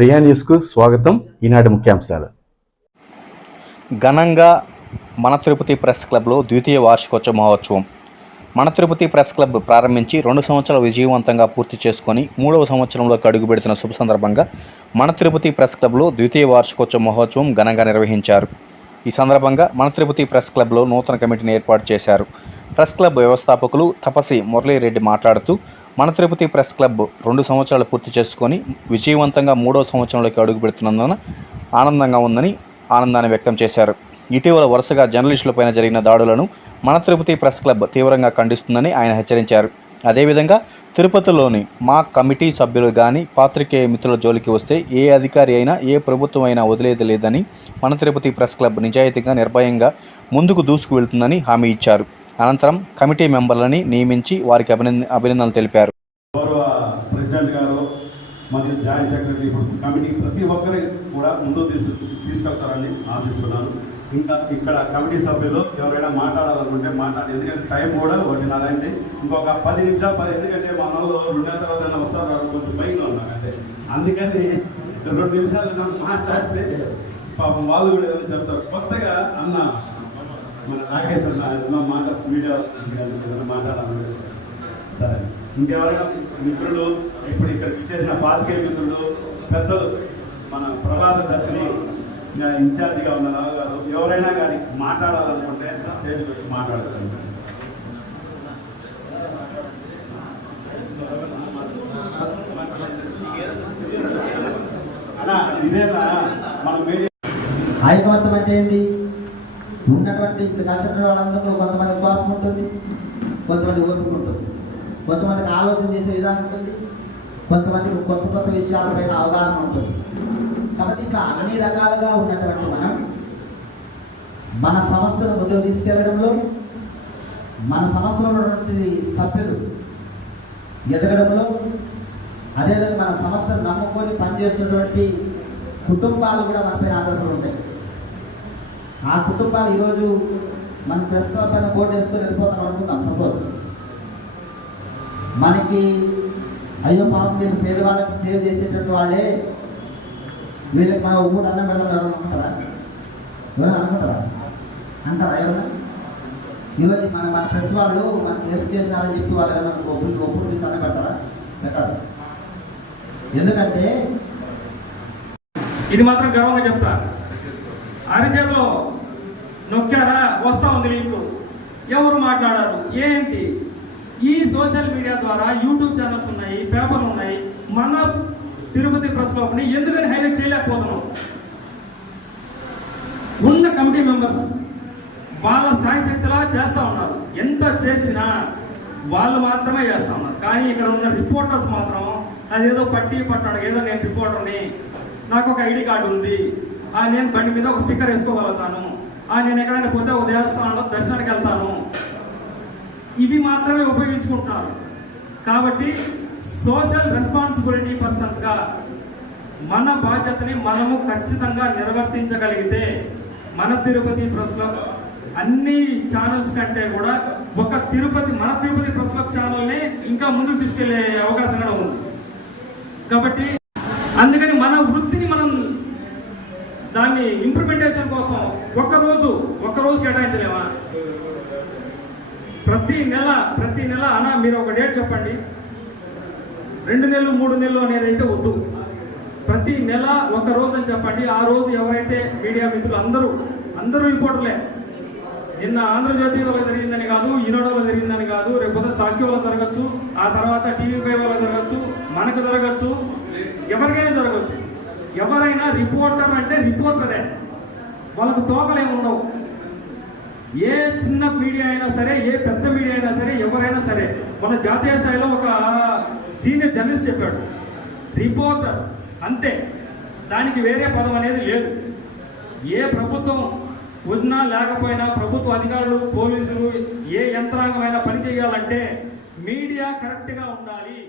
ప్రియా న్యూస్కు స్వాగతం. ఈనాటి ముఖ్యాంశాలు. ఘనంగా మన తిరుపతి ప్రెస్ క్లబ్లో ద్వితీయ వార్షికోత్సవ మహోత్సవం. మన తిరుపతి ప్రెస్ క్లబ్ ప్రారంభించి 2 సంవత్సరాలు విజయవంతంగా పూర్తి చేసుకొని 3వ సంవత్సరంలోకి అడుగుపెడుతున్న శుభ సందర్భంగా మన తిరుపతి ప్రెస్ క్లబ్లో ద్వితీయ వార్షికోత్సవ మహోత్సవం ఘనంగా నిర్వహించారు. ఈ సందర్భంగా మన తిరుపతి ప్రెస్ క్లబ్లో నూతన కమిటీని ఏర్పాటు చేశారు. ప్రెస్ క్లబ్ వ్యవస్థాపకులు తపసి మురళీరెడ్డి మాట్లాడుతూ, మన తిరుపతి ప్రెస్ క్లబ్ 2 సంవత్సరాలు పూర్తి చేసుకొని విజయవంతంగా 3వ సంవత్సరంలోకి అడుగుపెడుతున్నందున ఆనందంగా ఉందని ఆనందాన్ని వ్యక్తం చేశారు. ఇటీవల వరుసగా జర్నలిస్టులపైన జరిగిన దాడులను మన తిరుపతి ప్రెస్ క్లబ్ తీవ్రంగా ఖండిస్తుందని ఆయన హెచ్చరించారు. అదేవిధంగా తిరుపతిలోని మా కమిటీ సభ్యులు కానీ పాత్రికేయ మిత్రుల జోలికి వస్తే ఏ అధికారి అయినా ఏ ప్రభుత్వం అయినా వదిలేది లేదని మన తిరుపతి ప్రెస్ క్లబ్ నిజాయితీగా నిర్భయంగా ముందుకు దూసుకు వెళ్తుందని హామీ ఇచ్చారు. అనంతరం కమిటీ మెంబర్లని నియమించి వారికి అభినందనలు తెలిపారు. గౌరవ ప్రెసిడెంట్ గారు మరియు జాయింట్ సెక్రటరీ కమిటీ ప్రతి ఒక్కరి కూడా ముందు తీసుకెళ్తారని ఆశిస్తున్నాను. ఇంకా ఇక్కడ కమిటీ సభ్యులు ఎవరైనా మాట్లాడాలనుకుంటే ఎందుకంటే టైం కూడా 1:30 అయింది. ఇంకొక 10 నిమిషాలు ఎందుకంటే మన వాళ్ళు 2 నెలల తర్వాత వస్తారు, కొంచెం భయంగా ఉన్నారు అంటే అందుకని 2 నిమిషాలు మాట్లాడితే పాపం వాళ్ళు కూడా ఏదైనా చెప్తారు. కొత్తగా అన్న మన రాకేష్ అన్న మీడియా మాట్లాడాలి. సరే, ఇంకెవరైనా మిత్రులు ఇప్పుడు ఇక్కడికి ఇచ్చేసిన పాతికేయ మిత్రులు పెద్దలు మన ప్రభాత దర్శిని ఇన్ఛార్జిగా ఉన్న రావు గారు ఎవరైనా కానీ మాట్లాడాలనుకుంటే స్టేజ్కి వచ్చి మాట్లాడచ్చు. అన్నా ఇదేనా మన మీడియా ఐకమత్యం అంటే ఏంది? ఉన్నటువంటి ఇప్పుడు కష్టపడే వాళ్ళందరూ కూడా కొంతమంది కోపం ఉంటుంది, కొంతమంది ఓపిక ఉంటుంది, కొంతమందికి ఆలోచన చేసే విధానం ఉంటుంది, కొంతమందికి కొత్త కొత్త విషయాలపైన అవగాహన ఉంటుంది. కాబట్టి ఇట్లా అన్ని రకాలుగా ఉన్నటువంటి మనం మన సంస్థను ముందుకు తీసుకెళ్లడంలో, మన సంస్థలో ఉన్నటువంటి సభ్యులు ఎదగడంలో, అదేవిధంగా మన సంస్థను నమ్ముకొని పనిచేస్తున్నటువంటి కుటుంబాలు కూడా మన పైన ఆధారపడి ఉంటాయి. ఆ కుటుంబాలు ఈరోజు మన ప్రెస్ క్లబ్ పైన బోర్డు వేసుకొని వెళ్ళిపోతాం అనుకుందాం. సపోజ్ మనకి అయ్యో పాపం వీళ్ళు పేదవాళ్ళకి సేవ్ చేసేటటువంటి వాళ్ళే, వీళ్ళకి మనం ఒక అన్నం పెడతాం ఎవరైనా అనుకుంటారా? ఎవరైనా అనుకుంటారా? అంటారా ఎవరైనా? ఈరోజు మన ప్రెస్ వాళ్ళు మనకి హెల్ప్ చేసినారని చెప్పి వాళ్ళు ఎవరైనా ఒప్పుడు పిలిచి అన్నం పెడతారా? పెట్టారు. ఎందుకంటే ఇది మాత్రం గర్వంగా చెప్తా, అరిచేతిలో నొక్కారా వస్తా ఉంది లింకు, ఎవరు మాట్లాడారు ఏంటి? ఈ సోషల్ మీడియా ద్వారా యూట్యూబ్ ఛానల్స్ ఉన్నాయి, పేపర్లు ఉన్నాయి, మన తిరుపతి ప్రెస్ క్లబ్ని ఎందుకని హైలైట్ చేయలేకపోతున్నాం? ఉన్న కమిటీ మెంబర్స్ వాళ్ళ సాయశక్తిలా చేస్తూ ఉన్నారు. ఎంత చేసినా వాళ్ళు మాత్రమే చేస్తూ ఉన్నారు. కానీ ఇక్కడ ఉన్న రిపోర్టర్స్ మాత్రం అదేదో పట్టాడు, ఏదో నేను రిపోర్టర్ని, నాకు ఒక ఐడి కార్డు ఉంది, నేను బండి మీద ఒక స్టిక్కర్ వేసుకోగలుగుతాను, నేను ఎక్కడైనా పోతే ఒక దేవస్థానంలో దర్శనానికి వెళ్తాను, ఇవి మాత్రమే ఉపయోగించుకుంటున్నారు. కాబట్టి సోషల్ రెస్పాన్సిబిలిటీ పర్సన్స్గా మన బాధ్యతని మనము ఖచ్చితంగా నిర్వర్తించగలిగితే మన తిరుపతి ప్రెస్ క్లబ్ అన్ని ఛానల్స్ కంటే కూడా మన తిరుపతి ప్రెస్ క్లబ్ ఛానల్ని ఇంకా ముందుకు తీసుకెళ్లే అవకాశం కూడా ఉంది. కాబట్టి అందుకని మన వృత్తిని మనం దాన్ని ఇంప్లిమెంటేషన్ కోసం ఒక్క రోజు కేటాయించలేమా? ప్రతి నెల అన్నా మీరు ఒక డేట్ చెప్పండి, 2 నెలలు 3 నెలలు అనేది అయితే వద్దు. ప్రతి నెల ఒక రోజు అని చెప్పండి. ఆ రోజు ఎవరైతే మీడియా మిత్రులు అందరూ రిపోర్టర్లే, నిన్న ఆంధ్రజ్యోతి వల్ల జరిగిందని కాదు, ఈనాడులో జరిగిందని కాదు, రేపు పొద్దున సాక్షి వల్ల జరగచ్చు, ఆ తర్వాత టీవీ5 వల్ల జరగచ్చు, మనకు జరగచ్చు, ఎవరికైనా జరగచ్చు. ఎవరైనా రిపోర్టర్ అంటే రిపోర్టరే, వాళ్ళకు తోకలేమి ఉండవు. ఏ చిన్న మీడియా అయినా సరే, ఏ పెద్ద మీడియా అయినా సరే, ఎవరైనా సరే. మన జాతీయ స్థాయిలో ఒక సీనియర్ జర్నలిస్ట్ చెప్పాడు, రిపోర్టర్ అంతే, దానికి వేరే పదం అనేది లేదు. ఏ ప్రభుత్వం ఉన్నా లేకపోయినా, ప్రభుత్వ అధికారులు, పోలీసులు, ఏ యంత్రాంగమైనా పని చేయాలంటే మీడియా కరెక్ట్గా ఉండాలి.